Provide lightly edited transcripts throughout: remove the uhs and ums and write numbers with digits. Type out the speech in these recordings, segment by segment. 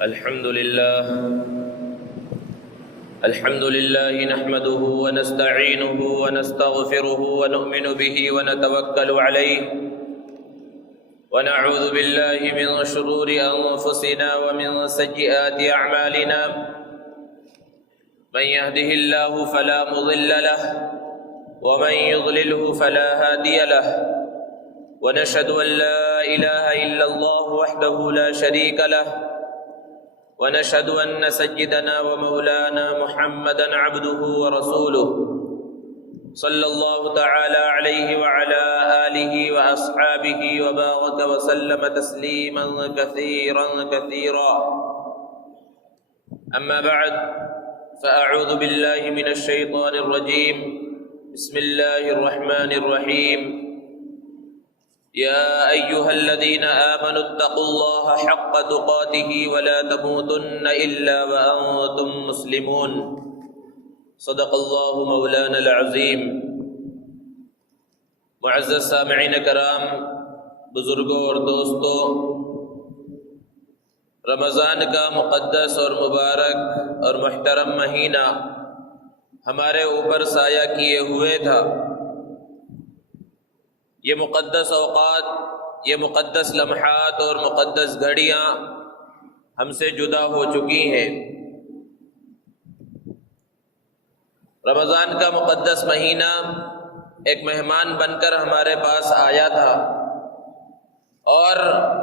الحمد لله نحمده ونستعينه ونستغفره ونؤمن به ونتوكل عليه ونعوذ بالله من شرور أنفسنا ومن سيئات أعمالنا من يهده الله فلا مضل له ومن يضلله فلا هادي له ونشهد أن لا إله إلا الله وحده لا شريك له ونشهد أن سيدنا ومولانا محمدا عبده ورسوله صلى الله تعالى عليه وعلى آله وأصحابه وبارك وسلم تسليما كثيرا كثيرا. أما بعد فأعوذ بالله من الشيطان الرجيم. بسم الله الرحمن الرحيم. يا أيها الذين آمنوا اتقوا الله حق تقاته ولا تموتن إلا وأنتم مسلمون. صدق الله مولانا العظيم. معزز سامعین کرام، بزرگوں اور دوستوں، رمضان کا مقدس اور مبارک اور محترم مہینہ ہمارے اوپر سایہ کیے ہوئے تھا. یہ مقدس اوقات، یہ مقدس لمحات اور مقدس گھڑیاں ہم سے جدا ہو چکی ہیں. رمضان کا مقدس مہینہ ایک مہمان بن کر ہمارے پاس آیا تھا اور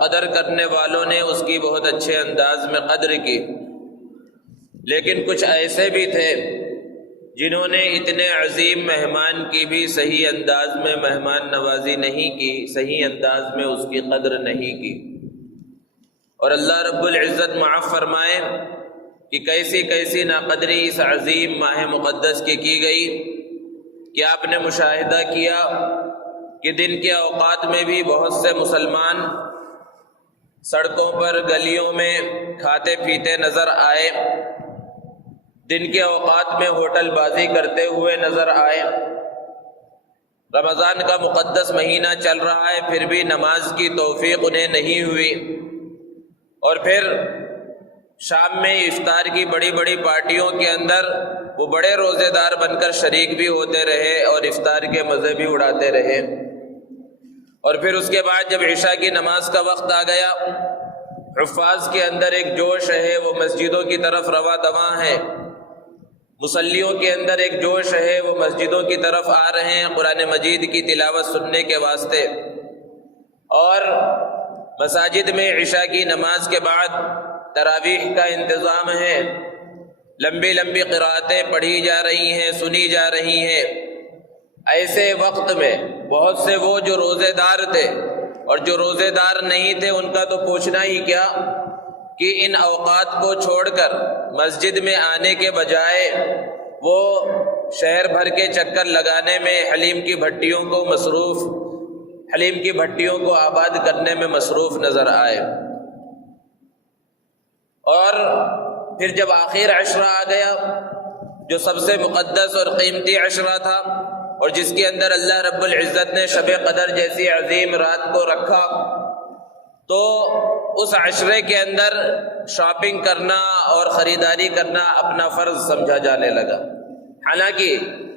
قدر کرنے والوں نے اس کی بہت اچھے انداز میں قدر کی، لیکن کچھ ایسے بھی تھے جنہوں نے اتنے عظیم مہمان کی بھی صحیح انداز میں مہمان نوازی نہیں کی، صحیح انداز میں اس کی قدر نہیں کی. اور اللہ رب العزت معاف فرمائے کہ کیسی کیسی ناقدری اس عظیم ماہ مقدس کی گئی کہ آپ نے مشاہدہ کیا کہ دن کے اوقات میں بھی بہت سے مسلمان سڑکوں پر گلیوں میں کھاتے پیتے نظر آئے، دن کے اوقات میں ہوٹل بازی کرتے ہوئے نظر آئے. رمضان کا مقدس مہینہ چل رہا ہے پھر بھی نماز کی توفیق انہیں نہیں ہوئی، اور پھر شام میں افطار کی بڑی بڑی پارٹیوں کے اندر وہ بڑے روزے دار بن کر شریک بھی ہوتے رہے اور افطار کے مزے بھی اڑاتے رہے. اور پھر اس کے بعد جب عشاء کی نماز کا وقت آ گیا، حفاظ کے اندر ایک جوش ہے، وہ مسجدوں کی طرف رواں دواں ہے، مصلیوں کے اندر ایک جوش ہے، وہ مسجدوں کی طرف آ رہے ہیں قرآن مجید کی تلاوت سننے کے واسطے. اور مساجد میں عشاء کی نماز کے بعد تراویح کا انتظام ہے، لمبی لمبی قرأتیں پڑھی جا رہی ہیں، سنی جا رہی ہیں. ایسے وقت میں بہت سے وہ جو روزے دار تھے اور جو روزے دار نہیں تھے ان کا تو پوچھنا ہی کیا کہ ان اوقات کو چھوڑ کر مسجد میں آنے کے بجائے وہ شہر بھر کے چکر لگانے میں حلیم کی بھٹیوں کو آباد کرنے میں مصروف نظر آئے. اور پھر جب آخر عشرہ آ گیا جو سب سے مقدس اور قیمتی عشرہ تھا اور جس کے اندر اللہ رب العزت نے شب قدر جیسی عظیم رات کو رکھا، تو اس عشرے کے اندر شاپنگ کرنا اور خریداری کرنا اپنا فرض سمجھا جانے لگا. حالانکہ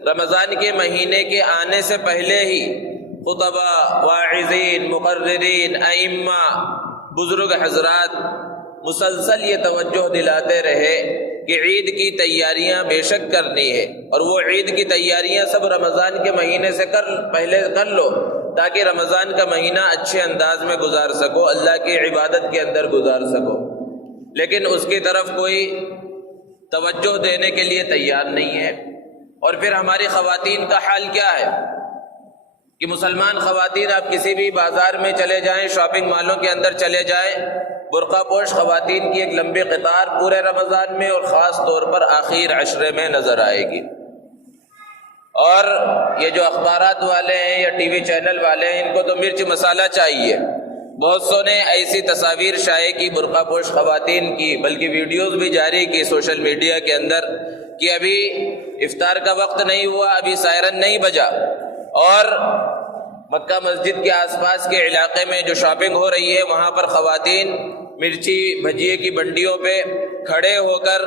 رمضان کے مہینے کے آنے سے پہلے ہی خطبہ، واعظین، مقررین، ائمہ، بزرگ حضرات مسلسل یہ توجہ دلاتے رہے کہ عید کی تیاریاں بے شک کرنی ہے، اور وہ عید کی تیاریاں سب رمضان کے مہینے سے پہلے کر لو تاکہ رمضان کا مہینہ اچھے انداز میں گزار سکو، اللہ کی عبادت کے اندر گزار سکو. لیکن اس کی طرف کوئی توجہ دینے کے لیے تیار نہیں ہے. اور پھر ہماری خواتین کا حال کیا ہے کہ مسلمان خواتین آپ کسی بھی بازار میں چلے جائیں، شاپنگ مالوں کے اندر چلے جائیں، برقع پوش خواتین کی ایک لمبی قطار پورے رمضان میں اور خاص طور پر آخر عشرے میں نظر آئے گی. اور یہ جو اخبارات والے ہیں یا ٹی وی چینل والے ہیں، ان کو تو مرچ مسالہ چاہیے. بہت سو نے ایسی تصاویر شائع کی برقع پوش خواتین کی، بلکہ ویڈیوز بھی جاری کی سوشل میڈیا کے اندر کہ ابھی افطار کا وقت نہیں ہوا، ابھی سائرن نہیں بجا، اور مکہ مسجد کے آس پاس کے علاقے میں جو شاپنگ ہو رہی ہے وہاں پر خواتین مرچی بھجیے کی منڈیوں پہ کھڑے ہو کر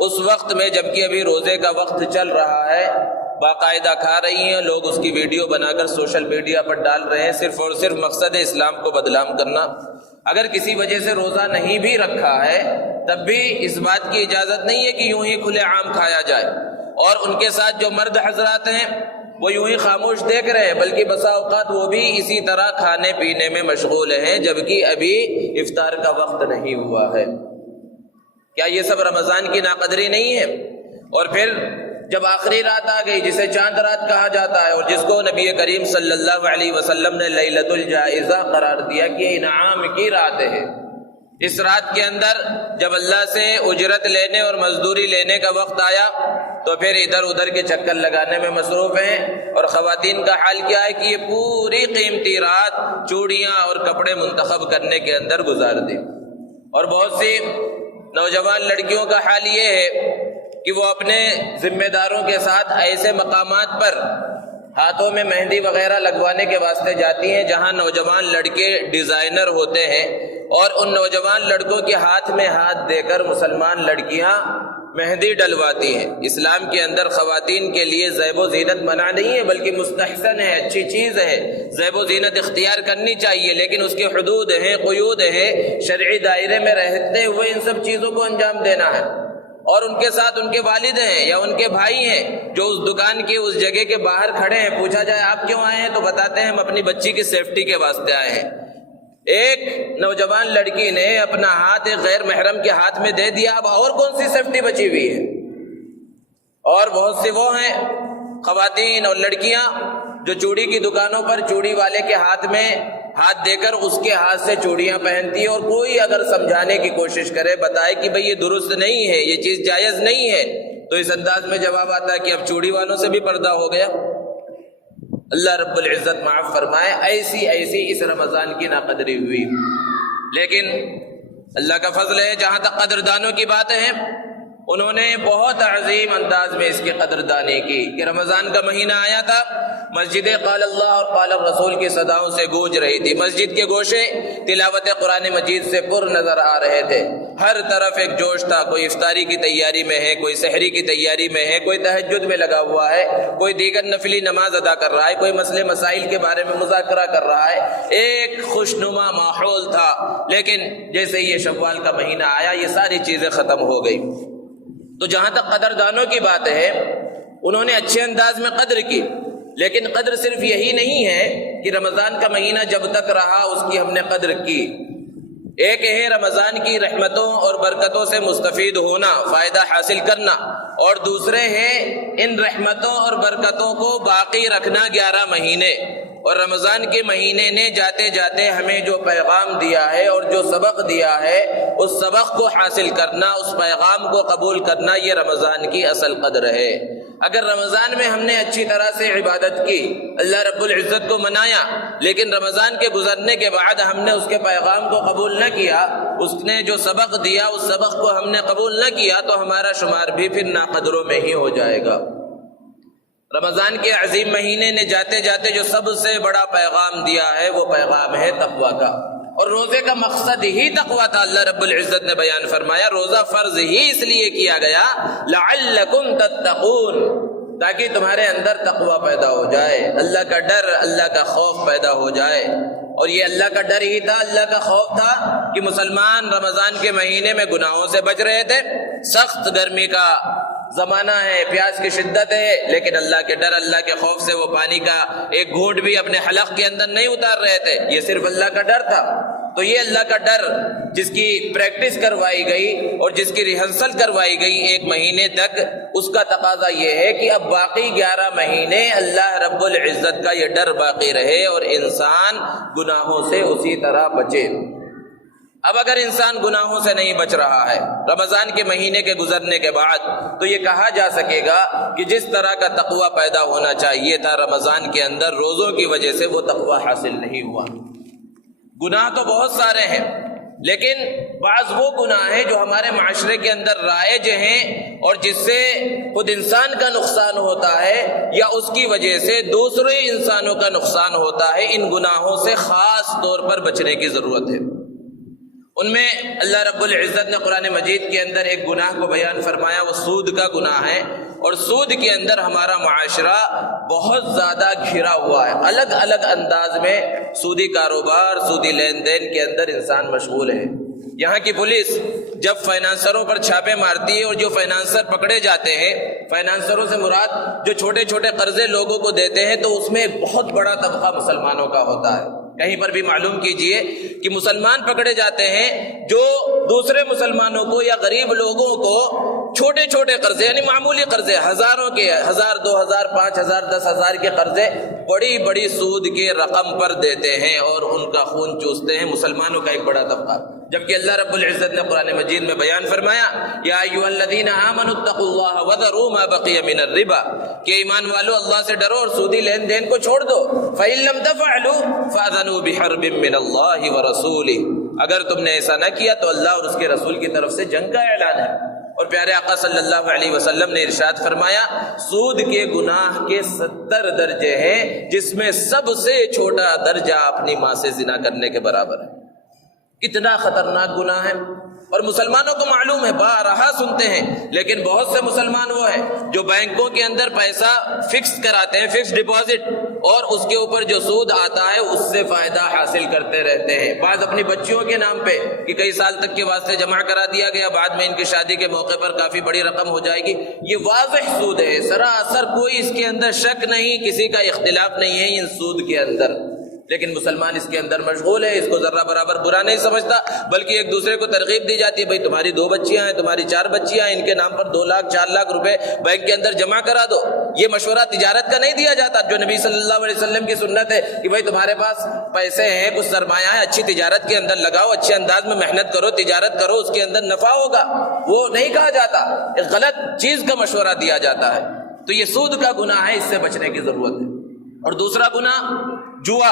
اس وقت میں جبکہ ابھی روزے کا وقت چل رہا ہے باقاعدہ کھا رہی ہیں، لوگ اس کی ویڈیو بنا کر سوشل میڈیا پر ڈال رہے ہیں، صرف اور صرف مقصد ہے اسلام کو بدنام کرنا۔ اگر کسی وجہ سے روزہ نہیں بھی رکھا ہے تب بھی اس بات کی اجازت نہیں ہے کہ یوں ہی کھلے عام کھایا جائے، اور ان کے ساتھ جو مرد حضرات ہیں وہ یوں ہی خاموش دیکھ رہے ہیں، بلکہ بسا اوقات وہ بھی اسی طرح کھانے پینے میں مشغول ہیں جبکہ ابھی افطار کا وقت نہیں ہوا ہے۔ کیا یہ سب رمضان کی ناقدری نہیں ہے؟ اور پھر جب آخری رات آ گئی جسے چاند رات کہا جاتا ہے اور جس کو نبی کریم صلی اللہ علیہ وسلم نے لیلۃ الجائزہ قرار دیا کہ یہ انعام کی رات ہے، اس رات کے اندر جب اللہ سے اجرت لینے اور مزدوری لینے کا وقت آیا تو پھر ادھر ادھر کے چکر لگانے میں مصروف ہیں، اور خواتین کا حال کیا ہے کہ یہ پوری قیمتی رات چوڑیاں اور کپڑے منتخب کرنے کے اندر گزار دی۔ اور بہت سی نوجوان لڑکیوں کا حال یہ ہے کہ وہ اپنے ذمہ داروں کے ساتھ ایسے مقامات پر ہاتھوں میں مہندی وغیرہ لگوانے کے واسطے جاتی ہیں جہاں نوجوان لڑکے ڈیزائنر ہوتے ہیں، اور ان نوجوان لڑکوں کے ہاتھ میں ہاتھ دے کر مسلمان لڑکیاں مہندی ڈلواتی ہیں۔ اسلام کے اندر خواتین کے لیے زیب و زینت منع نہیں ہے بلکہ مستحسن ہے، اچھی چیز ہے، زیب و زینت اختیار کرنی چاہیے، لیکن اس کے حدود ہیں، قیود ہیں، شرعی دائرے میں رہتے ہوئے ان سب چیزوں کو انجام دینا ہے۔ اور ان کے ساتھ ان کے والد ہیں یا ان کے بھائی ہیں جو اس دکان کی اس جگہ کے باہر کھڑے ہیں، پوچھا جائے آپ کیوں آئے ہیں تو بتاتے ہیں ہم اپنی بچی کی سیفٹی کے واسطے آئے ہیں۔ ایک نوجوان لڑکی نے اپنا ہاتھ ایک غیر محرم کے ہاتھ میں دے دیا، اب اور کون سی سیفٹی بچی ہوئی ہے؟ اور بہت سے وہ ہیں خواتین اور لڑکیاں جو چوڑی کی دکانوں پر چوڑی والے کے ہاتھ میں ہاتھ دے کر اس کے ہاتھ سے چوڑیاں پہنتی ہے، اور کوئی اگر سمجھانے کی کوشش کرے، بتائے کہ بھئی یہ درست نہیں ہے، یہ چیز جائز نہیں ہے، تو اس انداز میں جواب آتا ہے کہ اب چوڑی والوں سے بھی پردہ ہو گیا۔ اللہ رب العزت معاف فرمائے، ایسی اس رمضان کی ناقدری ہوئی۔ لیکن اللہ کا فضل ہے، جہاں تک قدردانوں کی باتیں ہیں انہوں نے بہت عظیم انداز میں اس کی قدردانی کی کہ رمضان کا مہینہ آیا تھا، مسجدیں قال اللہ اور قال الرسول کی صداؤں سے گونج رہی تھی، مسجد کے گوشے تلاوت قرآن مجید سے پر نظر آ رہے تھے، ہر طرف ایک جوش تھا، کوئی افطاری کی تیاری میں ہے، کوئی سحری کی تیاری میں ہے، کوئی تہجد میں لگا ہوا ہے، کوئی دیگر نفلی نماز ادا کر رہا ہے، کوئی مسئلے مسائل کے بارے میں مذاکرہ کر رہا ہے، ایک خوشنما ماحول تھا۔ لیکن جیسے یہ شوال کا مہینہ آیا یہ ساری چیزیں ختم ہو گئی۔ تو جہاں تک قدردانوں کی بات ہے انہوں نے اچھے انداز میں قدر کی، لیکن قدر صرف یہی نہیں ہے کہ رمضان کا مہینہ جب تک رہا اس کی ہم نے قدر کی۔ ایک ہے رمضان کی رحمتوں اور برکتوں سے مستفید ہونا، فائدہ حاصل کرنا، اور دوسرے ہیں ان رحمتوں اور برکتوں کو باقی رکھنا 11 مہینے۔ اور رمضان کے مہینے نے جاتے جاتے ہمیں جو پیغام دیا ہے اور جو سبق دیا ہے اس سبق کو حاصل کرنا، اس پیغام کو قبول کرنا، یہ رمضان کی اصل قدر ہے۔ اگر رمضان میں ہم نے اچھی طرح سے عبادت کی، اللہ رب العزت کو منایا، لیکن رمضان کے گزرنے کے بعد ہم نے اس کے پیغام کو قبول نہ کیا، اس نے جو سبق دیا اس سبق کو ہم نے قبول نہ کیا، تو ہمارا شمار بھی پھر ناقدروں میں ہی ہو جائے گا۔ رمضان کے عظیم مہینے نے جاتے جاتے جو سب سے بڑا پیغام دیا ہے وہ پیغام ہے تقویٰ کا، اور روزے کا مقصد ہی تقویٰ تھا۔ اللہ رب العزت نے بیان فرمایا روزہ فرض ہی اس لیے کیا گیا لعلکم تتقون، تاکہ تمہارے اندر تقویٰ پیدا ہو جائے، اللہ کا ڈر، اللہ کا خوف پیدا ہو جائے۔ اور یہ اللہ کا ڈر ہی تھا، اللہ کا خوف تھا کہ مسلمان رمضان کے مہینے میں گناہوں سے بچ رہے تھے، سخت گرمی کا زمانہ ہے، پیاس کی شدت ہے، لیکن اللہ کے ڈر، اللہ کے خوف سے وہ پانی کا ایک گھونٹ بھی اپنے حلق کے اندر نہیں اتار رہے تھے، یہ صرف اللہ کا ڈر تھا۔ تو یہ اللہ کا ڈر جس کی پریکٹس کروائی گئی اور جس کی ریہرسل کروائی گئی ایک مہینے تک، اس کا تقاضا یہ ہے کہ اب باقی 11 مہینے اللہ رب العزت کا یہ ڈر باقی رہے اور انسان گناہوں سے اسی طرح بچے۔ اب اگر انسان گناہوں سے نہیں بچ رہا ہے رمضان کے مہینے کے گزرنے کے بعد، تو یہ کہا جا سکے گا کہ جس طرح کا تقویٰ پیدا ہونا چاہیے تھا رمضان کے اندر، روزوں کی وجہ سے وہ تقویٰ حاصل نہیں ہوا۔ گناہ تو بہت سارے ہیں، لیکن بعض وہ گناہ ہیں جو ہمارے معاشرے کے اندر رائج ہیں اور جس سے خود انسان کا نقصان ہوتا ہے یا اس کی وجہ سے دوسرے انسانوں کا نقصان ہوتا ہے، ان گناہوں سے خاص طور پر بچنے کی ضرورت ہے۔ ان میں اللہ رب العزت نے قرآن مجید کے اندر ایک گناہ کو بیان فرمایا، وہ سود کا گناہ ہے، اور سود کے اندر ہمارا معاشرہ بہت زیادہ گھرا ہوا ہے۔ الگ الگ انداز میں سودی کاروبار، سودی لین دین کے اندر انسان مشغول ہے۔ یہاں کی پولیس جب فائنانسروں پر چھاپے مارتی ہے اور جو فائنانسر پکڑے جاتے ہیں، فائنانسروں سے مراد جو چھوٹے چھوٹے قرضے لوگوں کو دیتے ہیں، تو اس میں ایک بہت بڑا طبقہ مسلمانوں کا ہوتا ہے۔ کہیں پر بھی معلوم کیجئے کہ مسلمان پکڑے جاتے ہیں جو دوسرے مسلمانوں کو یا غریب لوگوں کو چھوٹے چھوٹے قرضے، یعنی معمولی قرضے، ہزاروں کے، 1000 2000 5000 10,000 کے قرضے بڑی بڑی سود کے رقم پر دیتے ہیں اور ان کا خون چوستے ہیں، مسلمانوں کا ایک بڑا طبقہ۔ جبکہ اللہ رب العزت نے قرآن مجید میں بیان فرمایا، یا ایھا الذین آمنوا اتقوا اللہ وذروا ما بقی من الربا، کہ ایمان والو اللہ سے ڈرو اور سودی لین دین کو چھوڑ دو۔ فإن لم تفعلوا فأذنوا بحرب من اللہ ورسولہ، اگر تم نے ایسا نہ کیا تو اللہ اور اس کے رسول کی طرف سے جنگ کا اعلان ہے۔ اور پیارے آقا صلی اللہ علیہ وسلم نے ارشاد فرمایا، سود کے گناہ کے 70 درجے ہیں، جس میں سب سے چھوٹا درجہ اپنی ماں سے زنا کرنے کے برابر ہے۔ کتنا خطرناک گناہ ہے، اور مسلمانوں کو معلوم ہے، بارہا سنتے ہیں، لیکن بہت سے مسلمان وہ ہیں جو بینکوں کے اندر پیسہ فکس کراتے ہیں، فکس ڈپازٹ، اور اس کے اوپر جو سود آتا ہے اس سے فائدہ حاصل کرتے رہتے ہیں۔ بعض اپنی بچیوں کے نام پہ کہ کئی سال تک کے واسطے جمع کرا دیا گیا، بعد میں ان کی شادی کے موقع پر کافی بڑی رقم ہو جائے گی، یہ واضح سود ہے، سراسر کوئی اس کے اندر شک نہیں، کسی کا اختلاف نہیں ہے ان سود کے اندر۔ لیکن مسلمان اس کے اندر مشغول ہے، اس کو ذرہ برابر برا نہیں سمجھتا، بلکہ ایک دوسرے کو ترغیب دی جاتی ہے، بھائی تمہاری 2 بچیاں ہیں، تمہاری 4 بچیاں ہیں، ان کے نام پر 2 لاکھ 4 لاکھ روپے بینک کے اندر جمع کرا دو۔ یہ مشورہ تجارت کا نہیں دیا جاتا، جو نبی صلی اللہ علیہ وسلم کی سنت ہے کہ بھائی تمہارے پاس پیسے ہیں، کچھ سرمایہ ہے، اچھی تجارت کے اندر لگاؤ، اچھے انداز میں محنت کرو، تجارت کرو، اس کے اندر نفع ہوگا، وہ نہیں کہا جاتا، ایک غلط چیز کا مشورہ دیا جاتا ہے۔ تو یہ سود کا گناہ ہے، اس سے بچنے کی ضرورت ہے۔ اور دوسرا گناہ جوا،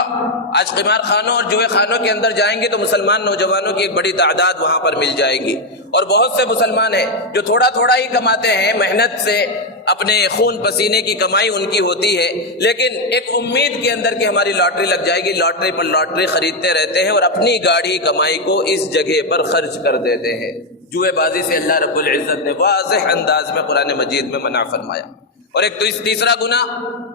آج قمار خانوں اور جوئے خانوں کے اندر جائیں گے تو مسلمان نوجوانوں کی ایک بڑی تعداد وہاں پر مل جائے گی، اور بہت سے مسلمان ہیں جو تھوڑا تھوڑا ہی کماتے ہیں، محنت سے اپنے خون پسینے کی کمائی ان کی ہوتی ہے، لیکن ایک امید کے اندر کہ ہماری لاٹری لگ جائے گی، لاٹری پر لاٹری خریدتے رہتے ہیں اور اپنی گاڑی کمائی کو اس جگہ پر خرچ کر دیتے ہیں۔ جوئے بازی سے اللہ رب العزت نے واضح انداز میں قرآن مجید میں منع فرمایا۔ اور ایک تیسرا گناہ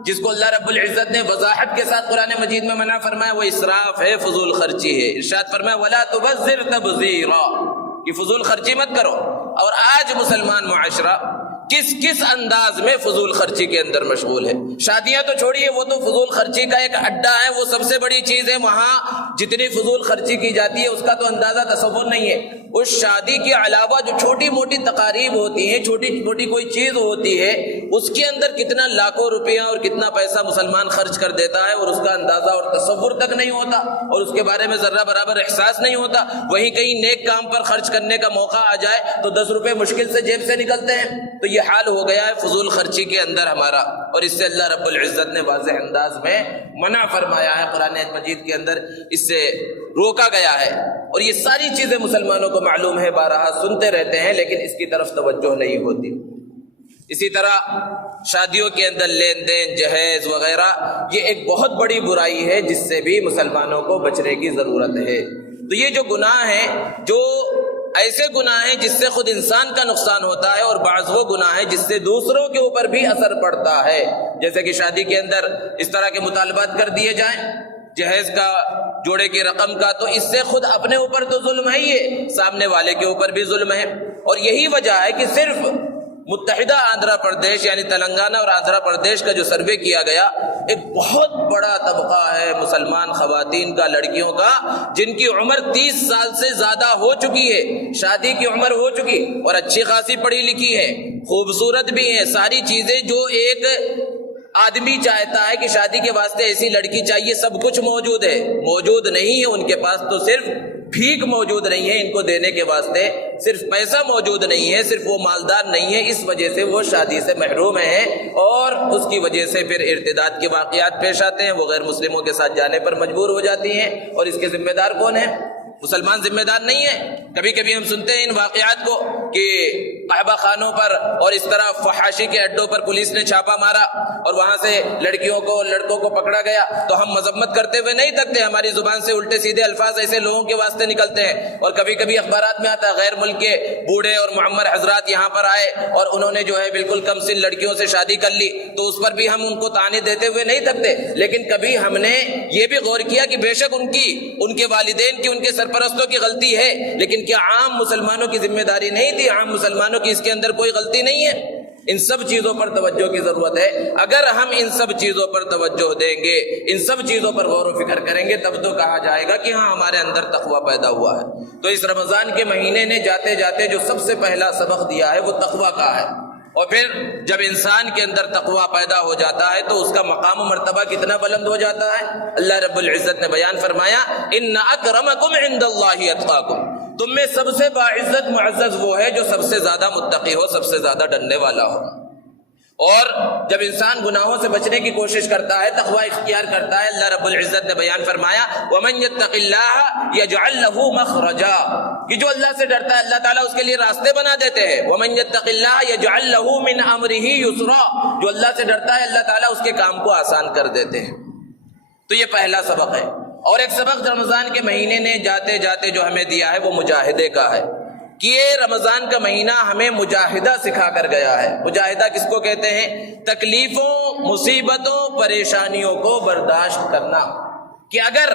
جس کو اللہ رب العزت نے وضاحت کے ساتھ قرآن مجید میں منع فرمایا، وہ اسراف ہے، فضول خرچی ہے۔ ارشاد فرمایا وَلَا تُبَذِّرْ تَبْذِيرًا، کہ فضول خرچی مت کرو۔ اور آج مسلمان معاشرہ کس انداز میں فضول خرچی کے اندر مشغول ہے۔ شادیاں تو چھوڑیے، وہ تو فضول خرچی کا ایک اڈا ہے، وہ سب سے بڑی چیز ہے، وہاں جتنی فضول خرچی کی جاتی ہے اس کا تو اندازہ تصور نہیں ہے۔ اس شادی کے علاوہ جو چھوٹی موٹی تقاریب ہوتی ہیں، چھوٹی موٹی کوئی چیز ہوتی ہے، اس کے اندر کتنا لاکھوں روپیہ اور کتنا پیسہ مسلمان خرچ کر دیتا ہے، اور اس کا اندازہ اور تصور تک نہیں ہوتا، اور اس کے بارے میں ذرہ برابر احساس نہیں ہوتا۔ وہیں کہیں نیک کام پر خرچ کرنے کا موقع آ جائے تو 10 روپے مشکل سے جیب سے نکلتے ہیں۔ تو یہ حال ہو گیا ہے فضول خرچی کے اندر ہمارا، اور اس سے اللہ رب العزت نے واضح انداز میں منع فرمایا ہے، قرآن مجید کے اندر اس سے روکا گیا ہے۔ اور یہ ساری چیزیں مسلمانوں کو معلوم ہے، بارہا سنتے رہتے ہیں، لیکن اس کی طرف توجہ نہیں ہوتی۔ اسی طرح شادیوں کے اندر لین دین، جہیز وغیرہ، یہ ایک بہت بڑی برائی ہے جس سے بھی مسلمانوں کو بچنے کی ضرورت ہے۔ تو یہ جو گناہ ہیں، جو ایسے گناہ ہیں جس سے خود انسان کا نقصان ہوتا ہے، اور بعض وہ گناہ ہیں جس سے دوسروں کے اوپر بھی اثر پڑتا ہے، جیسے کہ شادی کے اندر اس طرح کے مطالبات کر دیے جائیں، جہیز کا، جوڑے کی رقم کا، تو اس سے خود اپنے اوپر تو ظلم ہے، یہ سامنے والے کے اوپر بھی ظلم ہے۔ اور یہی وجہ ہے کہ صرف متحدہ آندھرا پردیش یعنی تلنگانہ اور آندھرا پردیش کا جو سروے کیا گیا، ایک بہت بڑا طبقہ ہے مسلمان خواتین کا، لڑکیوں کا، جن کی عمر 30 سال سے زیادہ ہو چکی ہے، شادی کی عمر ہو چکی، اور اچھی خاصی پڑھی لکھی ہے، خوبصورت بھی ہیں، ساری چیزیں جو ایک آدمی چاہتا ہے کہ شادی کے واسطے ایسی لڑکی چاہیے، سب کچھ موجود ہے، موجود نہیں ہے ان کے پاس، تو صرف بھیک موجود نہیں ہے ان کو دینے کے واسطے، صرف پیسہ موجود نہیں ہے، صرف وہ مالدار نہیں ہے، اس وجہ سے وہ شادی سے محروم ہیں، اور اس کی وجہ سے پھر ارتداد کے واقعات پیش آتے ہیں، وہ غیر مسلموں کے ساتھ جانے پر مجبور ہو جاتی ہیں۔ اور اس کے ذمہ دار کون ہیں؟ مسلمان ذمہ دار نہیں ہے؟ کبھی کبھی ہم سنتے ہیں ان واقعات کو کہ قحبہ خانوں پر اور اس طرح فحاشی کے اڈوں پر پولیس نے چھاپا مارا اور وہاں سے لڑکیوں کو لڑکوں کو پکڑا گیا، تو ہم مذمت کرتے ہوئے نہیں تھکتے، ہماری زبان سے الٹے سیدھے الفاظ ایسے لوگوں کے واسطے نکلتے ہیں۔ اور کبھی کبھی اخبارات میں آتا ہے غیر ملک کے بوڑھے اور معمر حضرات یہاں پر آئے اور انہوں نے جو ہے بالکل کم سن لڑکیوں سے شادی کر لی، تو اس پر بھی ہم ان کو طعنے دیتے ہوئے نہیں تھکتے۔ لیکن کبھی ہم نے یہ بھی غور کیا کہ بے شک ان کے والدین کی، ان کے سرپرستوں کی غلطی ہے، لیکن کیا عام مسلمانوں کی ذمہ داری نہیں تھی؟ عام مسلمانوں کی اس کے اندر کوئی غلطی نہیں ہے؟ ان سب چیزوں پر توجہ کی ضرورت ہے۔ اگر ہم ان سب چیزوں پر توجہ دیں گے، ان سب چیزوں پر غور و فکر کریں گے، تب تو کہا جائے گا کہ ہاں ہمارے اندر تقویٰ پیدا ہوا ہے۔ تو اس رمضان کے مہینے نے جاتے جاتے جو سب سے پہلا سبق دیا ہے وہ تقویٰ کا ہے۔ اور پھر جب انسان کے اندر تقویٰ پیدا ہو جاتا ہے تو اس کا مقام و مرتبہ کتنا بلند ہو جاتا ہے۔ اللہ رب العزت نے بیان فرمایا ان اکرمکم عند اللہ اتقاکم، تم میں سب سے باعزت معزز وہ ہے جو سب سے زیادہ متقی ہو، سب سے زیادہ ڈرنے والا ہو۔ اور جب انسان گناہوں سے بچنے کی کوشش کرتا ہے، تقویٰ اختیار کرتا ہے، اللہ رب العزت نے بیان فرمایا وَمَن يَتَّقِ اللَّهَ يَجْعَلْ لَهُ مَخْرَجًا، کہ جو اللہ سے ڈرتا ہے اللہ تعالیٰ اس کے لیے راستے بنا دیتے ہیں۔ وَمَن يَتَّقِ اللَّهَ يَجْعَلْ لَهُ مِنْ أَمْرِهِ يُسْرًا، جو اللہ سے ڈرتا ہے اللہ تعالیٰ اس کے کام کو آسان کر دیتے ہیں۔ تو یہ پہلا سبق ہے۔ اور ایک سبق رمضان کے مہینے نے جاتے جاتے جو ہمیں دیا ہے وہ مجاہدے کا ہے، کہ یہ رمضان کا مہینہ ہمیں مجاہدہ سکھا کر گیا ہے۔ مجاہدہ کس کو کہتے ہیں؟ تکلیفوں، مصیبتوں، پریشانیوں کو برداشت کرنا۔ کہ اگر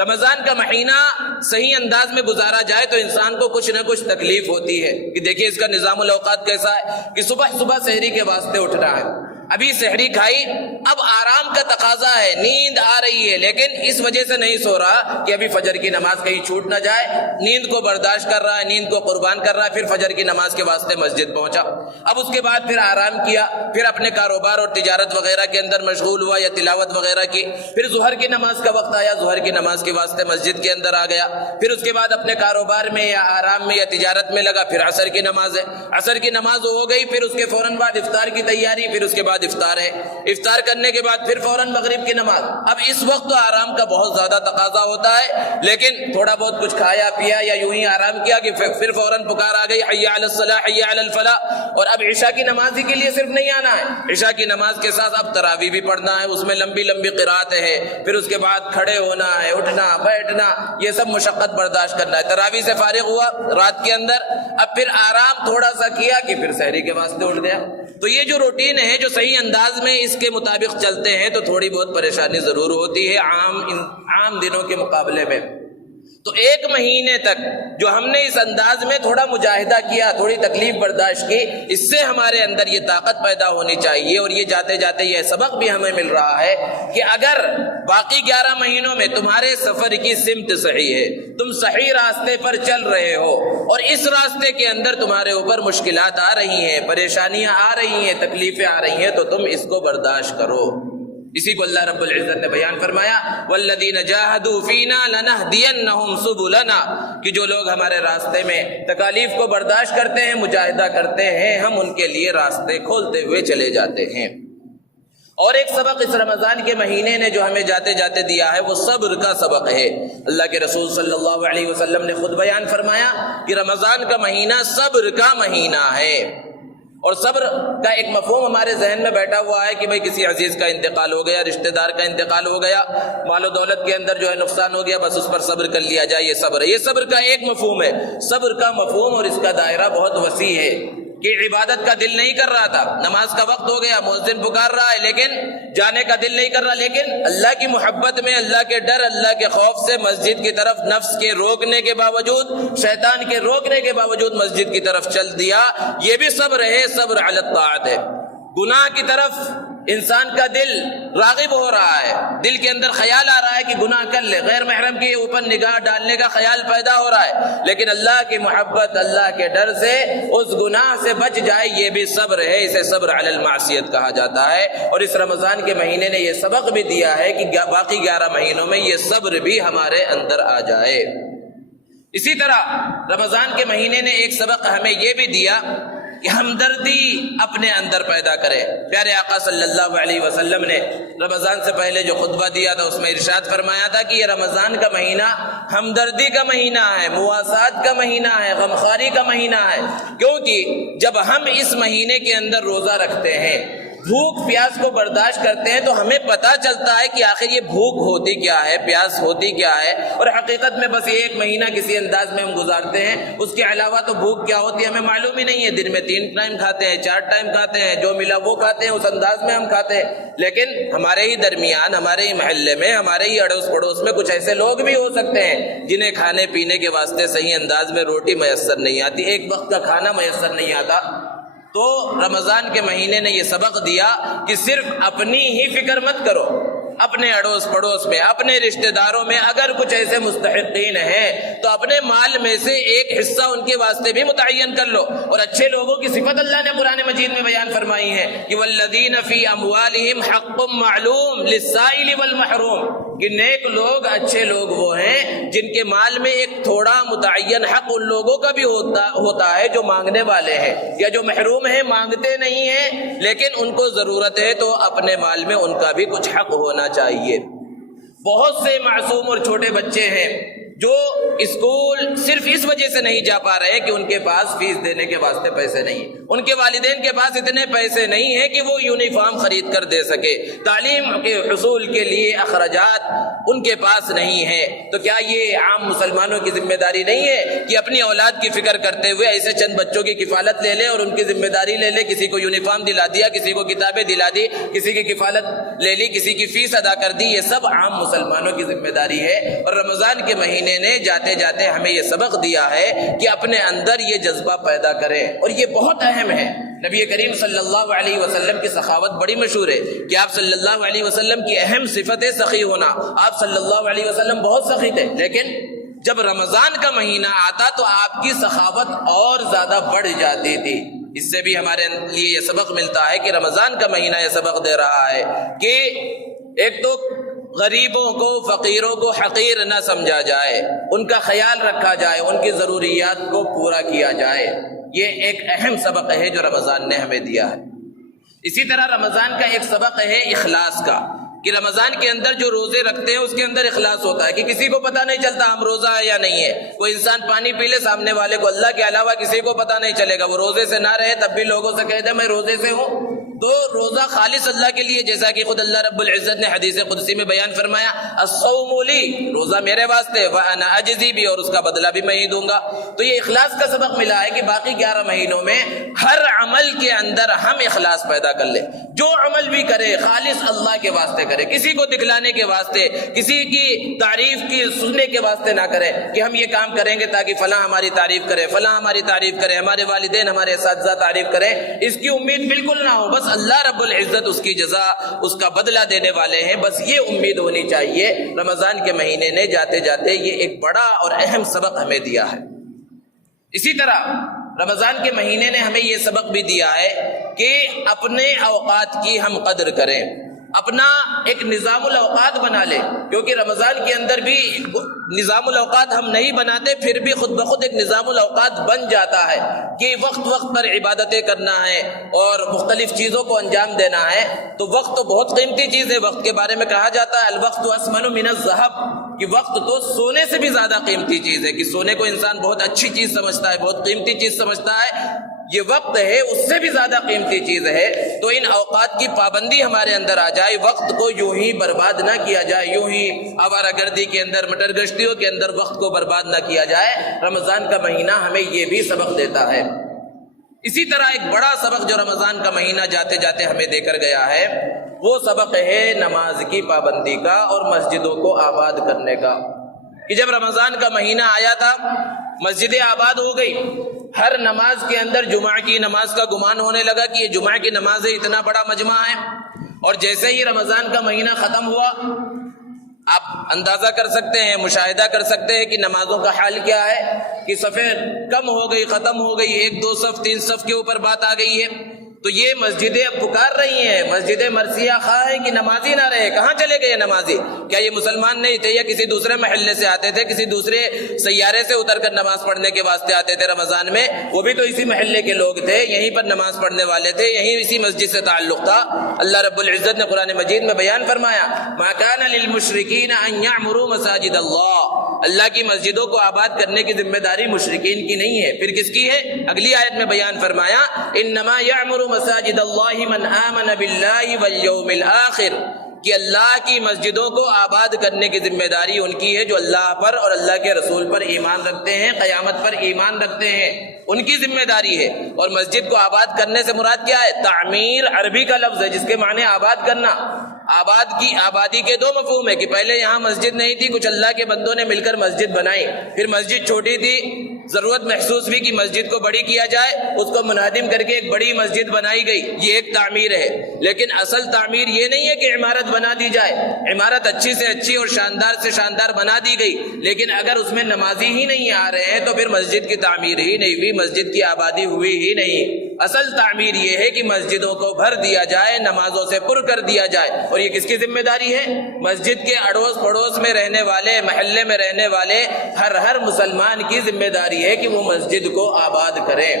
رمضان کا مہینہ صحیح انداز میں گزارا جائے تو انسان کو کچھ نہ کچھ تکلیف ہوتی ہے۔ کہ دیکھیے اس کا نظام الاوقات کیسا ہے کہ صبح صبح سحری کے واسطے اٹھنا ہے، ابھی سحری کھائی، اب آرام کا تقاضا ہے، نیند آ رہی ہے، لیکن اس وجہ سے نہیں سو رہا کہ ابھی فجر کی نماز کہیں چھوٹ نہ جائے، نیند کو برداشت کر رہا ہے، نیند کو قربان کر رہا ہے، پھر فجر کی نماز کے واسطے مسجد پہنچا، اب اس کے بعد پھر آرام کیا، پھر اپنے کاروبار اور تجارت وغیرہ کے اندر مشغول ہوا یا تلاوت وغیرہ کی، پھر ظہر کی نماز کا وقت آیا، ظہر کی نماز کے واسطے مسجد کے اندر آ گیا، پھر اس کے بعد اپنے کاروبار میں یا آرام میں یا تجارت میں لگا، پھر عصر کی نماز ہے، عصر کی نماز ہو گئی، پھر اس کے فوراً بعد افطار کی تیاری، پھر اس کے بعد افطار ہے، افطار کرنے کے بعد پھر فوراً مغرب کی نماز۔ اب اس وقت تو آرام کا بہت زیادہ تقاضا ہوتا ہے، لیکن تھوڑا بہت کچھ کھایا پیا یا یوں ہی آرام کیا کہ پھر فوراً پکار آ گئی حی علی الصلاح حی علی الفلاح، اور اب عشاء کی نماز ہی کے لیے صرف نہیں آنا ہے، عشاء کی نماز کے ساتھ اب تراویح بھی پڑھنا ہے، اس میں لمبی لمبی قراتیں ہیں، پھر اس کے بعد کھڑے ہونا ہے، اٹھنا بیٹھنا، یہ سب مشقت برداشت کرنا ہے۔ تراویح سے فارغ ہوا رات کے اندر، اب پھر آرام تھوڑا سا کیا کہ پھر سحری کے واسطے اٹھ گیا۔ تو یہ جو روٹین ہے جو صحیح انداز میں اس کے مطابق چلتے ہیں تو تھوڑی بہت پریشانی ضرور ہوتی ہے عام دنوں کے مقابلے میں۔ تو ایک مہینے تک جو ہم نے اس انداز میں تھوڑا مجاہدہ کیا، تھوڑی تکلیف برداشت کی، اس سے ہمارے اندر یہ طاقت پیدا ہونی چاہیے۔ اور یہ جاتے جاتے یہ سبق بھی ہمیں مل رہا ہے کہ اگر باقی 11 مہینوں میں تمہارے سفر کی سمت صحیح ہے، تم صحیح راستے پر چل رہے ہو، اور اس راستے کے اندر تمہارے اوپر مشکلات آ رہی ہیں، پریشانیاں آ رہی ہیں، تکلیفیں آ رہی ہیں، تو تم اس کو برداشت کرو۔ اسی کو اللہ رب العزت نے بیان فرمایا والذین جاہدوا فینا لنہدینہم سبلنا، کہ جو لوگ ہمارے راستے میں تکالیف کو برداشت کرتے ہیں، مجاہدہ کرتے ہیں، ہم ان کے لیے راستے کھولتے ہوئے چلے جاتے ہیں۔ اور ایک سبق اس رمضان کے مہینے نے جو ہمیں جاتے جاتے دیا ہے وہ صبر کا سبق ہے۔ اللہ کے رسول صلی اللہ علیہ وسلم نے خود بیان فرمایا کہ رمضان کا مہینہ صبر کا مہینہ ہے۔ اور صبر کا ایک مفہوم ہمارے ذہن میں بیٹھا ہوا ہے کہ بھئی کسی عزیز کا انتقال ہو گیا، رشتہ دار کا انتقال ہو گیا، مال و دولت کے اندر جو ہے نقصان ہو گیا، بس اس پر صبر کر لیا جائے، یہ صبر ہے۔ یہ صبر کا ایک مفہوم ہے۔ صبر کا مفہوم اور اس کا دائرہ بہت وسیع ہے کہ عبادت کا دل نہیں کر رہا تھا، نماز کا وقت ہو گیا، مؤذن پکار رہا ہے، لیکن جانے کا دل نہیں کر رہا، لیکن اللہ کی محبت میں، اللہ کے ڈر، اللہ کے خوف سے مسجد کی طرف نفس کے روکنے کے باوجود، شیطان کے روکنے کے باوجود مسجد کی طرف چل دیا، یہ بھی صبر ہے، صبر علی الطاعت ہے۔ گناہ کی طرف انسان کا دل راغب ہو رہا ہے، دل کے اندر خیال آ رہا ہے کہ گناہ کر لے، غیر محرم کے اوپر نگاہ ڈالنے کا خیال پیدا ہو رہا ہے، لیکن اللہ کی محبت، اللہ کے ڈر سے اس گناہ سے بچ جائے، یہ بھی صبر ہے، اسے صبر علی المعصیت کہا جاتا ہے۔ اور اس رمضان کے مہینے نے یہ سبق بھی دیا ہے کہ باقی 11 مہینوں میں یہ صبر بھی ہمارے اندر آ جائے۔ اسی طرح رمضان کے مہینے نے ایک سبق ہمیں یہ بھی دیا کہ ہمدردی اپنے اندر پیدا کرے۔ پیارے آقا صلی اللہ علیہ وسلم نے رمضان سے پہلے جو خطبہ دیا تھا اس میں ارشاد فرمایا تھا کہ یہ رمضان کا مہینہ ہمدردی کا مہینہ ہے، مواسات کا مہینہ ہے، غمخواری کا مہینہ ہے، کیونکہ جب ہم اس مہینے کے اندر روزہ رکھتے ہیں، بھوک پیاس کو برداشت کرتے ہیں، تو ہمیں پتہ چلتا ہے کہ آخر یہ بھوک ہوتی کیا ہے، پیاس ہوتی کیا ہے، اور حقیقت میں بس ایک مہینہ کسی انداز میں ہم گزارتے ہیں، اس کے علاوہ تو بھوک کیا ہوتی ہے ہمیں معلوم ہی نہیں ہے۔ دن میں 3 ٹائم کھاتے ہیں، 4 ٹائم کھاتے ہیں، جو ملا وہ کھاتے ہیں، اس انداز میں ہم کھاتے ہیں۔ لیکن ہمارے ہی درمیان، ہمارے ہی محلے میں، ہمارے ہی اڑوس پڑوس میں کچھ ایسے لوگ بھی ہو سکتے ہیں جنہیں کھانے پینے کے واسطے صحیح انداز میں روٹی میسر نہیں آتی، ایک وقت کا کھانا میسر نہیں آتا۔ تو رمضان کے مہینے نے یہ سبق دیا کہ صرف اپنی ہی فکر مت کرو، اپنے اڑوس پڑوس میں، اپنے رشتہ داروں میں اگر کچھ ایسے مستحقین ہیں تو اپنے مال میں سے ایک حصہ ان کے واسطے بھی متعین کر لو۔ اور اچھے لوگوں کی صفت اللہ نے قرآن مجید میں بیان فرمائی ہے کہ والذین فی اموالہم حق معلوم للسائل والمحروم، کہ نیک لوگ، اچھے لوگ وہ ہیں جن کے مال میں ایک تھوڑا متعین حق ان لوگوں کا بھی ہوتا ہے جو مانگنے والے ہیں یا جو محروم ہیں، مانگتے نہیں ہیں لیکن ان کو ضرورت ہے، تو اپنے مال میں ان کا بھی کچھ حق ہونا چاہیے۔ بہت سے معصوم اور چھوٹے بچے ہیں جو اسکول صرف اس وجہ سے نہیں جا پا رہے کہ ان کے پاس فیس دینے کے واسطے پیسے نہیں ہیں، ان کے والدین کے پاس اتنے پیسے نہیں ہیں کہ وہ یونیفارم خرید کر دے سکے، تعلیم کے حصول کے لیے اخراجات ان کے پاس نہیں ہیں۔ تو کیا یہ عام مسلمانوں کی ذمہ داری نہیں ہے کہ اپنی اولاد کی فکر کرتے ہوئے ایسے چند بچوں کی کفالت لے لے اور ان کی ذمہ داری لے لے؟ کسی کو یونیفارم دلا دیا، کسی کو کتابیں دلا دی، کسی کی کفالت لے لی، کسی کی فیس ادا کر دی، یہ سب عام مسلمانوں کی ذمہ داری ہے۔ اور رمضان کے مہینے نے جاتے جاتے ہمیں یہ سبق دیا ہے کہ اپنے اندر یہ جذبہ پیدا کریں، اور یہ بہت اہم ہے۔ نبی کریم صلی اللہ علیہ وسلم کی سخاوت بڑی مشہور ہے کہ آپ صلی اللہ علیہ وسلم کی اہم صفت ہے سخی ہونا۔ آپ صلی اللہ علیہ وسلم بہت سخی تھے، لیکن جب رمضان کا مہینہ آتا تو آپ کی سخاوت اور زیادہ بڑھ جاتی تھی۔ اس سے بھی ہمارے لیے یہ سبق ملتا ہے کہ رمضان کا مہینہ یہ سبق دے رہا ہے کہ ایک تو غریبوں کو، فقیروں کو حقیر نہ سمجھا جائے، ان کا خیال رکھا جائے، ان کی ضروریات کو پورا کیا جائے۔ یہ ایک اہم سبق ہے جو رمضان نے ہمیں دیا ہے۔ اسی طرح رمضان کا ایک سبق ہے اخلاص کا، کہ رمضان کے اندر جو روزے رکھتے ہیں اس کے اندر اخلاص ہوتا ہے کہ کسی کو پتہ نہیں چلتا ہم روزہ ہے یا نہیں ہے۔ کوئی انسان پانی پی لے، سامنے والے کو، اللہ کے علاوہ کسی کو پتہ نہیں چلے گا، وہ روزے سے نہ رہے تب بھی لوگوں سے کہہ دے میں روزے سے ہوں۔ تو روزہ خالص اللہ کے لیے، جیسا کہ خود اللہ رب العزت نے حدیث قدسی میں بیان فرمایا الصوم لی، روزہ میرے واسطے، وانا اجزی بھی، اور اس کا بدلہ بھی میں ہی دوں گا۔ تو یہ اخلاص کا سبق ملا ہے کہ باقی 11 مہینوں میں ہر عمل کے اندر ہم اخلاص پیدا کر لیں، جو عمل بھی کرے خالص اللہ کے واسطے کرے، کسی کو دکھلانے کے واسطے، کسی کی تعریف کی سننے کے واسطے نہ کرے کہ ہم یہ کام کریں گے تاکہ فلاں ہماری تعریف کرے، فلاں ہماری تعریف کرے، ہمارے والدین، ہمارے اساتذہ تعریف کریں، اس کی امید بالکل نہ ہو۔ بس اللہ رب العزت اس کی جزا، اس کا بدلہ دینے والے ہیں، بس یہ امید ہونی چاہیے۔ رمضان کے مہینے نے جاتے جاتے یہ ایک بڑا اور اہم سبق ہمیں دیا ہے۔ اسی طرح رمضان کے مہینے نے ہمیں یہ سبق بھی دیا ہے کہ اپنے اوقات کی ہم قدر کریں، اپنا ایک نظام الاوقات بنا لے، کیونکہ رمضان کے اندر بھی نظام الاوقات ہم نہیں بناتے، پھر بھی خود بخود ایک نظام الاوقات بن جاتا ہے کہ وقت وقت پر عبادتیں کرنا ہے اور مختلف چیزوں کو انجام دینا ہے۔ تو وقت تو بہت قیمتی چیز ہے، وقت کے بارے میں کہا جاتا ہے الوقت اثمن من الذهب، کہ وقت تو سونے سے بھی زیادہ قیمتی چیز ہے، کہ سونے کو انسان بہت اچھی چیز سمجھتا ہے، بہت قیمتی چیز سمجھتا ہے، یہ وقت ہے اس سے بھی زیادہ قیمتی چیز ہے۔ تو ان اوقات کی پابندی ہمارے اندر آ جائے، وقت کو یوں ہی برباد نہ کیا جائے، یوں ہی آوارہ گردی کے اندر، مٹر گشتیوں کے اندر وقت کو برباد نہ کیا جائے۔ رمضان کا مہینہ ہمیں یہ بھی سبق دیتا ہے۔ اسی طرح ایک بڑا سبق جو رمضان کا مہینہ جاتے جاتے ہمیں دے کر گیا ہے، وہ سبق ہے نماز کی پابندی کا اور مسجدوں کو آباد کرنے کا، کہ جب رمضان کا مہینہ آیا تھا مسجدیں آباد ہو گئی، ہر نماز کے اندر جمعہ کی نماز کا گمان ہونے لگا کہ یہ جمعہ کی نماز ہے، اتنا بڑا مجمع ہے۔ اور جیسے ہی رمضان کا مہینہ ختم ہوا، آپ اندازہ کر سکتے ہیں، مشاہدہ کر سکتے ہیں کہ نمازوں کا حال کیا ہے، کہ صفیں کم ہو گئی، ختم ہو گئی، 1 2 صف 3 صف کے اوپر بات آ گئی ہے۔ تو یہ مسجدیں اب پکار رہی ہیں، مسجد مرثیہ خواہ ہے کہ نمازی نہ رہے، کہاں چلے گئے یہ نمازی؟ کیا یہ مسلمان نہیں تھے یا کسی دوسرے محلے سے آتے تھے، کسی دوسرے سیارے سے اتر کر نماز پڑھنے کے واسطے آتے تھے رمضان میں؟ وہ بھی تو اسی محلے کے لوگ تھے، یہیں پر نماز پڑھنے والے تھے، یہیں اسی مسجد سے تعلق تھا۔ اللہ رب العزت نے قرآن مجید میں بیان فرمایا ما کان للمشرکین ان یعمروا مساجد اللہ، اللہ کی مسجدوں کو آباد کرنے کی ذمہ داری مشرکین کی نہیں ہے، پھر کس کی ہے؟ اگلی آیت میں بیان فرمایا انما یعمر مساجد اللہ من آمن باللہ والیوم الآخر، کہ اللہ کی مسجدوں کو آباد کرنے کی ذمہ داری ان کی ہے جو اللہ پر اور اللہ کے رسول پر ایمان رکھتے ہیں، قیامت پر ایمان رکھتے ہیں، ان کی ذمہ داری ہے۔ اور مسجد کو آباد کرنے سے مراد کیا ہے؟ تعمیر عربی کا لفظ ہے جس کے معنی آباد کرنا۔ آبادی کے دو مفہوم ہے کہ پہلے یہاں مسجد نہیں تھی، کچھ اللہ کے بندوں نے مل کر مسجد بنائی، پھر مسجد چھوٹی تھی، ضرورت محسوس ہوئی کہ مسجد کو بڑی کیا جائے، اس کو منہدم کر کے ایک بڑی مسجد بنائی گئی، یہ ایک تعمیر ہے۔ لیکن اصل تعمیر یہ نہیں ہے کہ عمارت بنا دی جائے، عمارت اچھی سے اچھی اور شاندار سے شاندار بنا دی گئی، لیکن اگر اس میں نمازی ہی نہیں آ رہے ہیں تو پھر مسجد کی تعمیر ہی نہیں ہوئی، مسجد کی آبادی ہوئی ہی نہیں۔ اصل تعمیر یہ ہے کہ مسجدوں کو بھر دیا جائے، نمازوں سے پر کر دیا جائے، اور یہ کس کی ذمہ داری ہے؟ مسجد کے اڑوس پڑوس میں رہنے والے، محلے میں رہنے والے ہر مسلمان کی ذمہ داری ہے کہ وہ مسجد کو آباد کریں۔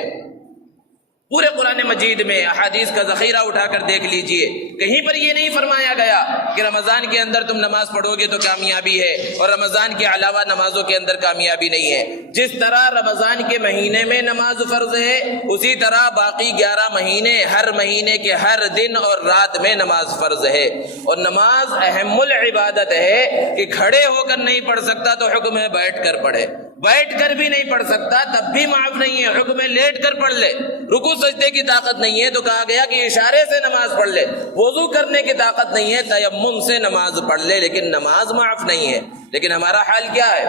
پورے قرآن مجید میں احادیث کا ذخیرہ اٹھا کر دیکھ لیجئے، کہیں پر یہ نہیں فرمایا گیا کہ رمضان کے اندر تم نماز پڑھو گے تو کامیابی ہے اور رمضان کے علاوہ نمازوں کے اندر کامیابی نہیں ہے۔ جس طرح رمضان کے مہینے میں نماز فرض ہے، اسی طرح باقی 11 مہینے، ہر مہینے کے ہر دن اور رات میں نماز فرض ہے۔ اور نماز اہم العبادت ہے کہ کھڑے ہو کر نہیں پڑھ سکتا تو حکم ہے بیٹھ کر پڑھے، بیٹھ کر بھی نہیں پڑھ سکتا تب بھی معاف نہیں ہے، حکم ہے لیٹ کر پڑھ لے۔ رکوع سجدے کی طاقت نہیں ہے تو کہا گیا کہ اشارے سے نماز پڑھ لے۔ وضو کرنے کی طاقت نہیں ہے، تیمم سے نماز پڑھ لے، لیکن نماز معاف نہیں ہے۔ لیکن ہمارا حال کیا ہے؟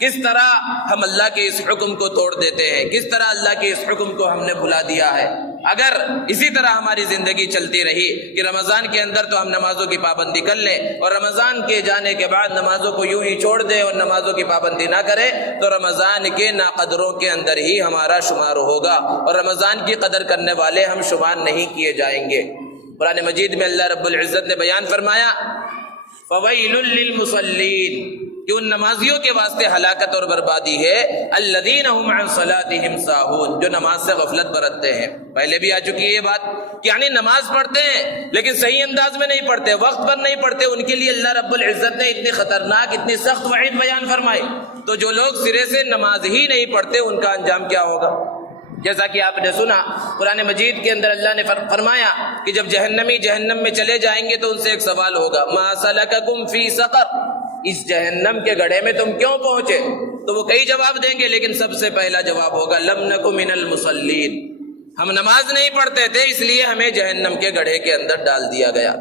کس طرح ہم اللہ کے اس حکم کو توڑ دیتے ہیں، کس طرح اللہ کے اس حکم کو ہم نے بھلا دیا ہے۔ اگر اسی طرح ہماری زندگی چلتی رہی کہ رمضان کے اندر تو ہم نمازوں کی پابندی کر لیں اور رمضان کے جانے کے بعد نمازوں کو یوں ہی چھوڑ دیں اور نمازوں کی پابندی نہ کریں، تو رمضان کے ناقدروں کے اندر ہی ہمارا شمار ہوگا اور رمضان کی قدر کرنے والے ہم شمار نہیں کیے جائیں گے۔ قرآن مجید میں اللہ رب العزت نے بیان فرمایا فویل للمصلین، کہ ان نمازیوں کے واسطے ہلاکت اور بربادی ہے، الذین هم عن صلاتهم ساہون، جو نماز سے غفلت برتتے ہیں۔ پہلے بھی آ چکی ہے یہ بات کہ یعنی نماز پڑھتے ہیں لیکن صحیح انداز میں نہیں پڑھتے، وقت پر نہیں پڑھتے، ان کے لیے اللہ رب العزت نے اتنی خطرناک، اتنی سخت وعید بیان فرمائی۔ تو جو لوگ سرے سے نماز ہی نہیں پڑھتے ان کا انجام کیا ہوگا؟ جیسا کہ آپ نے سنا قرآن مجید کے اندر اللہ نے فرمایا کہ جب جہنمی جہنم میں چلے جائیں گے تو ان سے ایک سوال ہوگا ما سلککم فی سقر، اس جہنم کے گڑھے میں تم کیوں پہنچے؟ تو وہ کئی جواب دیں گے لیکن سب سے پہلا جواب ہوگا لم نک من المصلین، ہم نماز نہیں پڑھتے تھے اس لیے ہمیں جہنم کے گڑھے کے اندر ڈال دیا گیا۔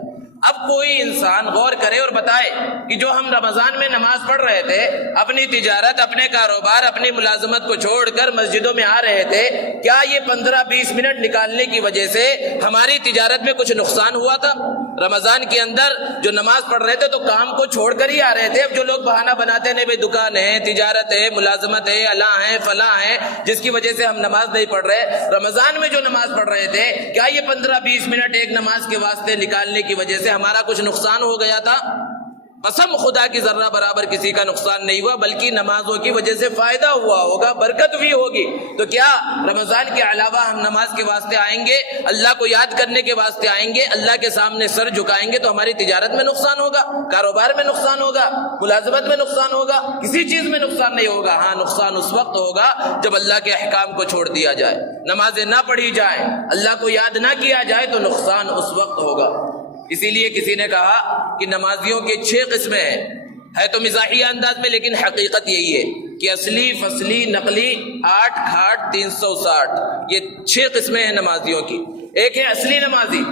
اب کوئی انسان غور کرے اور بتائے کہ جو ہم رمضان میں نماز پڑھ رہے تھے، اپنی تجارت، اپنے کاروبار، اپنی ملازمت کو چھوڑ کر مسجدوں میں آ رہے تھے، کیا یہ 15-20 منٹ نکالنے کی وجہ سے ہماری تجارت میں کچھ نقصان ہوا تھا؟ رمضان کے اندر جو نماز پڑھ رہے تھے تو کام کو چھوڑ کر ہی آ رہے تھے۔ اب جو لوگ بہانہ بناتے ہیں بھائی دکان ہے، تجارت ہے، ملازمت ہے، الا ہے، فلاں ہے، جس کی وجہ سے ہم نماز نہیں پڑھ رہے، رمضان میں جو نماز پڑھ رہے تھے کیا یہ 15-20 منٹ ایک نماز کے واسطے نکالنے کی وجہ سے ہمارا کچھ نقصان ہو گیا تھا؟ قسم خدا کی ذرہ برابر کسی کا نقصان نہیں ہوا، بلکہ نمازوں کی وجہ سے فائدہ ہوا ہوگا، برکت بھی ہوگی۔ تو کیا رمضان کے علاوہ ہم نماز کے واسطے آئیں گے، اللہ کو یاد کرنے کے واسطے آئیں گے، اللہ کے سامنے سر جھکائیں گے تو ہماری تجارت میں نقصان ہوگا، کاروبار میں نقصان ہوگا، ملازمت میں نقصان ہوگا؟ کسی چیز میں نقصان نہیں ہوگا۔ ہاں، نقصان اس وقت ہوگا جب اللہ کے احکام کو چھوڑ دیا جائے، نمازیں نہ پڑھی جائیں، اللہ کو یاد نہ کیا جائے، تو نقصان اس وقت ہوگا۔ اسی لیے کسی نے کہا کہ نمازیوں کے 6 قسمیں ہیں، ہے تو مزاحیہ انداز میں لیکن حقیقت یہی ہے کہ اصلی، فصلی، نقلی، 8 کھاٹ 360، یہ 6 قسمیں ہیں نمازیوں کی۔ ایک ہے اصلی نمازی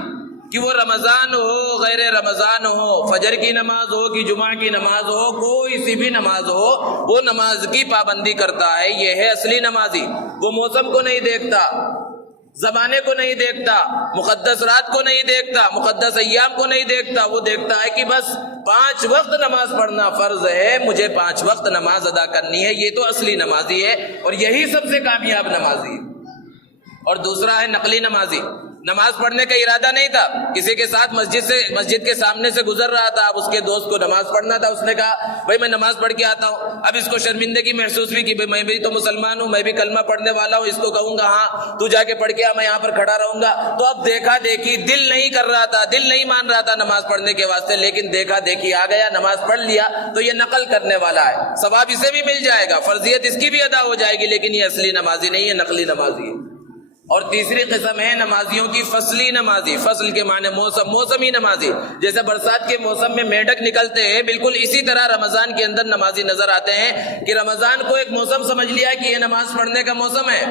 کہ وہ رمضان ہو، غیر رمضان ہو، فجر کی نماز ہو کہ جمعہ کی نماز ہو، کوئی سی بھی نماز ہو، وہ نماز کی پابندی کرتا ہے، یہ ہے اصلی نمازی۔ وہ موسم کو نہیں دیکھتا، زمانے کو نہیں دیکھتا، مقدس رات کو نہیں دیکھتا، مقدس ایام کو نہیں دیکھتا، وہ دیکھتا ہے کہ بس 5 وقت نماز پڑھنا فرض ہے، مجھے 5 وقت نماز ادا کرنی ہے، یہ تو اصلی نمازی ہے اور یہی سب سے کامیاب نمازی ہے۔ اور دوسرا ہے نقلی نمازی۔ نماز پڑھنے کا ارادہ نہیں تھا، کسی کے ساتھ مسجد کے سامنے سے گزر رہا تھا، اب اس کے دوست کو نماز پڑھنا تھا، اس نے کہا بھائی میں نماز پڑھ کے آتا ہوں۔ اب اس کو شرمندگی محسوس ہوئی کہ بھائی میں بھی تو مسلمان ہوں، میں بھی کلمہ پڑھنے والا ہوں، اس کو کہوں گا ہاں تو جا کے پڑھ کے آ، میں یہاں پر کھڑا رہوں گا۔ تو اب دیکھا دیکھی دل نہیں کر رہا تھا، دل نہیں مان رہا تھا نماز پڑھنے کے واسطے، لیکن دیکھا دیکھی آ گیا، نماز پڑھ لیا تو یہ نقل کرنے والا ہے، ثواب اسے بھی مل جائے گا، فرضیت اس کی بھی ادا ہو جائے گی، لیکن یہ اصلی نمازی نہیں ہے، نقلی نمازی ہے۔ اور تیسری قسم ہے نمازیوں کی فصلی نمازی، فصل کے معنی موسم، موسمی نمازی، جیسے برسات کے موسم میں میڈک نکلتے ہیں، بالکل اسی طرح رمضان کے اندر نمازی نظر آتے ہیں کہ رمضان کو ایک موسم سمجھ لیا کہ یہ نماز پڑھنے کا موسم ہے،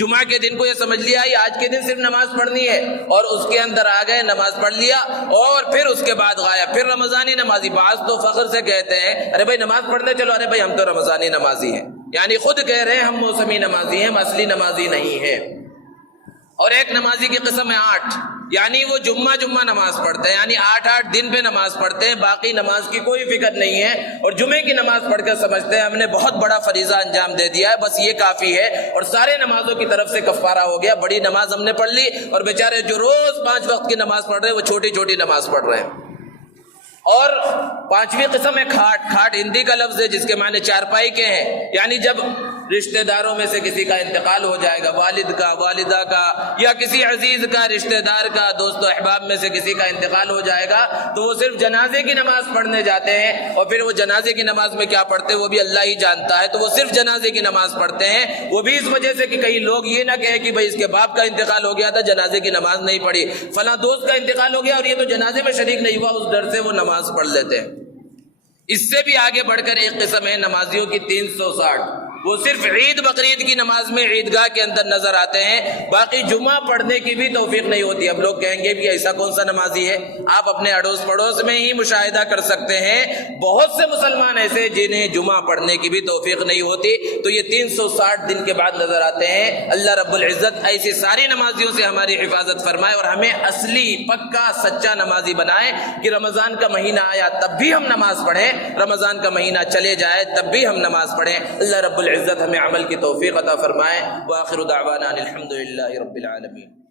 جمعہ کے دن کو یہ سمجھ لیا کہ آج کے دن صرف نماز پڑھنی ہے، اور اس کے اندر آ گئے، نماز پڑھ لیا، اور پھر اس کے بعد غائب، پھر رمضانی نمازی۔ بعض تو فخر سے کہتے ہیں ارے بھائی نماز پڑھنے چلو، ارے بھائی ہم تو رمضانی نمازی ہیں، یعنی خود کہہ رہے ہیں ہم موسمی نمازی ہیں، ہم اصلی نمازی نہیں ہیں۔ اور ایک نمازی کی قسم ہے 8، یعنی وہ جمعہ نماز پڑھتے ہیں، یعنی 8 دن پہ نماز پڑھتے ہیں، باقی نماز کی کوئی فکر نہیں ہے، اور جمعے کی نماز پڑھ کر سمجھتے ہیں ہم نے بہت بڑا فریضہ انجام دے دیا ہے، بس یہ کافی ہے، اور سارے نمازوں کی طرف سے کفارہ ہو گیا، بڑی نماز ہم نے پڑھ لی، اور بیچارے جو روز 5 وقت کی نماز پڑھ رہے ہیں وہ چھوٹی چھوٹی نماز پڑھ رہے ہیں۔ اور 5ویں قسم ہے کھاٹ۔ کھاٹ ہندی کا لفظ ہے جس کے معنی چارپائی کے ہیں، یعنی جب رشتہ داروں میں سے کسی کا انتقال ہو جائے گا، والد کا، والدہ کا، یا کسی عزیز کا، رشتہ دار کا، دوست و احباب میں سے کسی کا انتقال ہو جائے گا، تو وہ صرف جنازے کی نماز پڑھنے جاتے ہیں، اور پھر وہ جنازے کی نماز میں کیا پڑھتے ہیں وہ بھی اللہ ہی جانتا ہے، تو وہ صرف جنازے کی نماز پڑھتے ہیں، وہ بھی اس وجہ سے کہ کئی لوگ یہ نہ کہیں کہ بھائی اس کے باپ کا انتقال ہو گیا تھا، جنازے کی نماز نہیں پڑھی، فلاں دوست کا انتقال ہو گیا اور یہ تو جنازے میں شریک نہیں ہوا، اس ڈر سے وہ نماز پڑھ لیتے ہیں۔ اس سے بھی آگے بڑھ کر ایک قسم ہے نمازیوں کی 360، وہ صرف عید بقرعید کی نماز میں عیدگاہ کے اندر نظر آتے ہیں، باقی جمعہ پڑھنے کی بھی توفیق نہیں ہوتی۔ اب لوگ کہیں گے کہ ایسا کون سا نمازی ہے؟ آپ اپنے اڑوس پڑوس میں ہی مشاہدہ کر سکتے ہیں، بہت سے مسلمان ایسے جنہیں جمعہ پڑھنے کی بھی توفیق نہیں ہوتی، تو یہ 360 دن کے بعد نظر آتے ہیں۔ اللہ رب العزت ایسی ساری نمازیوں سے ہماری حفاظت فرمائے، اور ہمیں اصلی پکا سچا نمازی بنائے کہ رمضان کا مہینہ آیا تب بھی ہم نماز پڑھیں، رمضان کا مہینہ چلے جائے تب بھی ہم نماز پڑھیں۔ اللہ رب العزت ہمیں عمل کی توفیق عطا فرمائے۔ وآخر دعوانا الحمدللہ رب العالمین۔